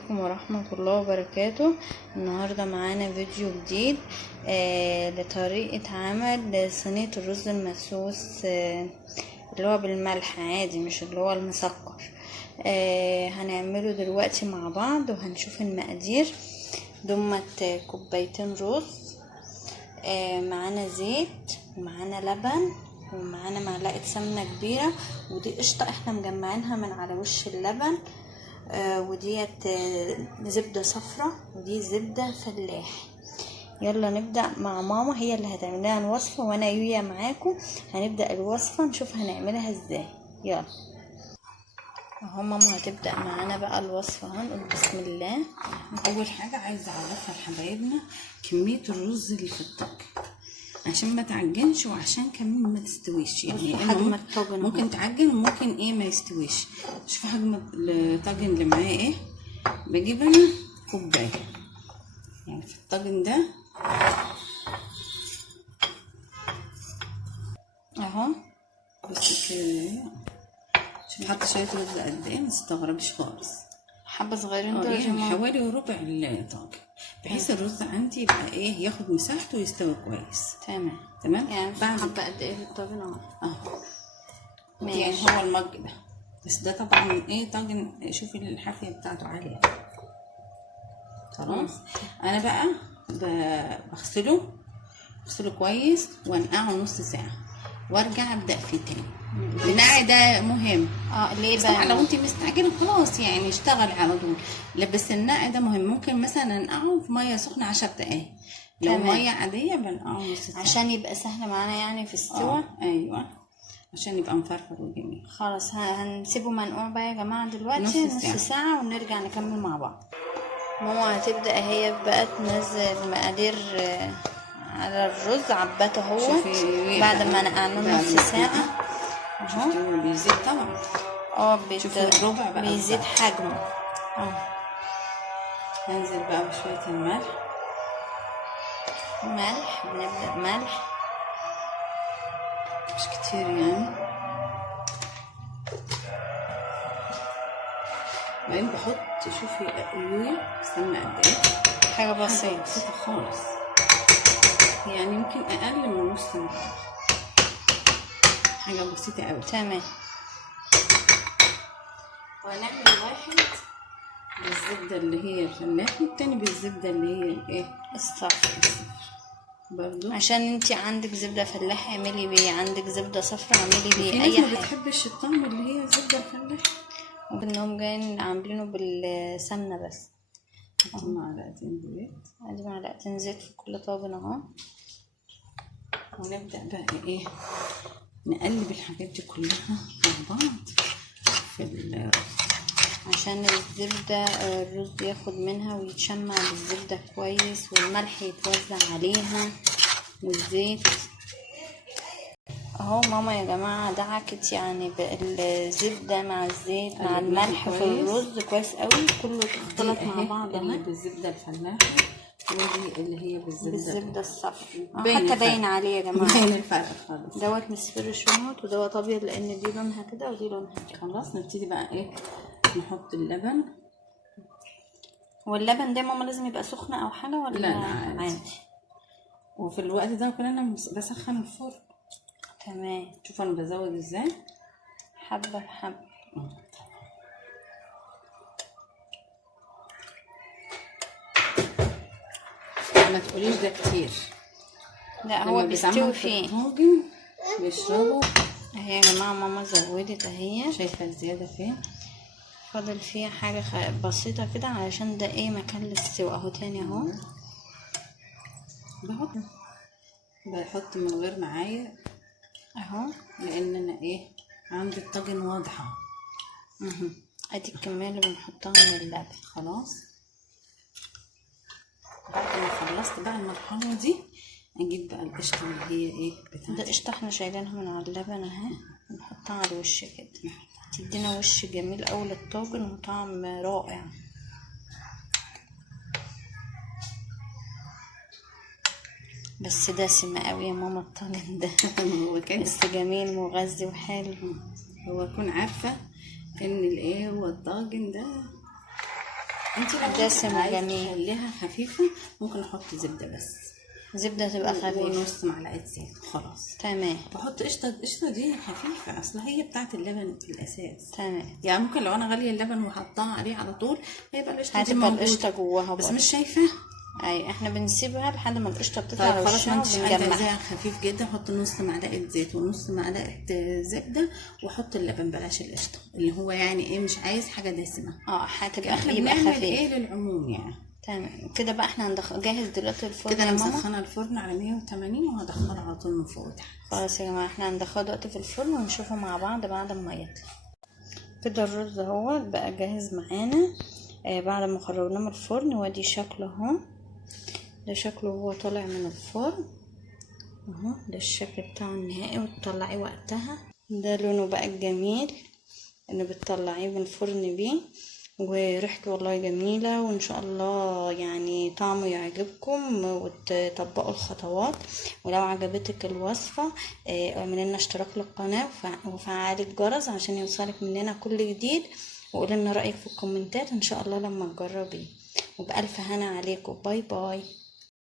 عليكم ورحمة الله وبركاته. النهاردة معانا فيديو جديد لطريقة عمل صينية الرز المدسوس اللي هو بالملح عادي، مش اللي هو المسكر. هنعمله دلوقتي مع بعض وهنشوف المقادير. دمت كوبايتين رز، معانا زيت ومعانا لبن ومعانا معلقة سمنة كبيرة، ودي قشطة احنا مجمعينها من على وش اللبن، وديت زبدة صفرة، ودي زبدة فلاح. يلا نبدأ مع ماما، هي اللي هتعمل لنا الوصفة وانا يويا معاكم. هنبدأ الوصفة نشوف هنعملها ازاي. يلا اهو ماما هتبدأ معانا بقى الوصفة. هنقول بسم الله. اول حاجة عايزة اعرفها لحبايبنا كمية الرز اللي في الطاجن عشان ما تعجنش وعشان كمان ما تستويش. يعني حجم الطاجن ممكن تعجن وممكن ما يستويش. شوف حجم الطاجن اللي معاه ايه. بجيب انا كوبايه، يعني في الطاجن ده اهو. بس كده. شوف حاطه شويه رز قد ايه، ما تستغربش خالص. حبه صغيرين دول يعني حوالي ربع الطاجن، بحيث الرز عندي يبقى ايه، ياخد مساحته ويستوي كويس. تمام. يعني حبه قد ايه في الطاجن اهو. ماشي. يعني هو المج ده، بس ده طبعا ايه طاجن. شوفي الحافيه بتاعته عاليه. خلاص. انا بقى بغسله كويس وانقعه نص ساعه وارجع ابدا فيه تاني. النقع ده مهم. ليه بقى؟ لو انت مستعجله خلاص يعني اشتغل على طول. لا بس النقع ده مهم. ممكن مثلا انقعه في ميه سخنه 10 دقايق، لو ميه عاديه بنقعه نص ساعه عشان يبقى سهل معانا يعني في السوا. ايوه، عشان يبقى مفرفر وجميل. خلاص هنسيبه منقوع بقى يا جماعه دلوقتي نص ساعه ونرجع نكمل مع بعض. ماما هتبدا هي بقى تنزل مقادير على الرز. عباته اهو بعد ما نقعناه نص ساعه اهو. بيزيد طبعا. شوفوا الربع بقى بيزيد حجمه. هنزل بقى بشويه الملح. بنبدا ملح مش كتير يعني. بعدين بحط، شوفي يويا سمنه قد ايه، حاجه بسيطه خالص، يعني يمكن اقل من نص معلقه، حاجه بسيطه قوي. تمام. وهنعمل واحد بالزبده اللي هي الفلاحي، والتاني بالزبده اللي هي الايه، الصفر برضو. عشان انتي عندك زبده فلاحي اعملي بيه، عندك زبده صفرا اعملي بيه. اي حاجه. ما بتحبش الطعم اللي هي الزبده الفلاحي، وبانهم جايين عاملينه بالسمنه بس. حط معلقتين زيت. ادي معلقتين زيت في كل طاجن اهو. ونبدا بقى ايه، نقلب الحاجات دي كلها مع بعض في عشان الزبده الرز ياخد منها ويتشمع بالزبده كويس، والملح يتوزع عليها والزيت اهو. ماما يا جماعه دعكت يعني الزبده مع الزيت مع الملح في الرز كويس قوي، كله اختلط مع بعض. اللي بالزبده الفلاحي ودي اللي هي بالزبده الصفر. حتى باين عليه يا جماعه، باين الفرق خالص. دوت مصفر شموت ودوت ابيض، لان دي لونها كده ودي لونها كده. خلاص نبتدي بقى ايه، نحط اللبن. واللبن ده ماما لازم يبقى سخن او حاجه ولا لا عادي. وفي الوقت ده كنا انا بسخن الفرن. تمام. شوفوا انا بزود ازاي، حبه بحبه. ما تقوليش ده كتير، لا هو بيستوي فيه. الطاجن بيشربوا اهي يا جماعه ماما زودت اهي. شايفه الزياده فين؟ فاضل فيها حاجه بسيطه كده علشان ده ايه مكان للسوا اهو. تاني اهو بحط من غير معاير اهو، لان انا ايه عندي الطاجن واضحه. ادي الكميه اللي بنحطها من اللبن. خلاص. بعد ما خلصت بقى المرحله دي اجيب بقى القشطه اللي هي ايه بتاعتي. ده قشطه احنا شايلينها من على اللبن اهي، نحطها على الوش كده تدينا وش جميل اوي للطاجن وطعم رائع. بس دسم قوي يا ماما الطاجن ده. هو كده بس جميل مغذي وحلو. هو كون عارفه ان الايه هو الطاجن ده انت لو دسم عايزه وجميل. تخليها خفيفه ممكن احط زبده بس، زبدة تبقى خفيفة. ونص معلقه زيت خلاص. تمام بحط قشطه، القشطه دي خفيفه، اصل هي بتاعه اللبن في الاساس. تمام. يعني ممكن لو انا غاليه اللبن وحطها عليه على طول هيبقى القشطه دي هتبقى موجوده، القشطة جواها بس برضه. مش شايفه. اي احنا بنسيبها لحد ما القشطة بتطلع طيب على خلاص، ما وشها انتش عايزه وبنجمعها. خفيف جدا، حط نص معلقه زيت ونص معلقه زبده، وحط اللبن بلاش القشطه، اللي هو يعني ايه مش عايز حاجه دسمه. هتبقى احنا يبقى بنعمل خفيف. ايه للعموم يعني. تمام كده بقى. احنا جاهز دلوقتي الفرن كده يا انا ماما. مسخنه الفرن على 180 وهدخله على طول من فوق وتحت. خلاص يا جماعة، احنا هندخله دلوقتي في الفرن ونشوفه مع بعض بعد ما يطلع. كده الرز اهو بقى جاهز معانا بعد ما خرجناه من الفرن، وادي شكله اهو. ده شكله هو طالع من الفرن اهو، ده الشكل بتاعه النهائي وتطلعيه وقتها. ده لونه بقى الجميل اللي بتطلعيه من الفرن بيه، وريحته والله جميلة، وان شاء الله يعني طعمه يعجبكم وتطبقوا الخطوات. ولو عجبتك الوصفة اعملي لنا اشتراك للقناة وفعلي الجرس عشان يوصلك مننا كل جديد، وقولي لنا رأيك في الكومنتات ان شاء الله لما تجربيه. وبألف هنا عليكم، باي باي.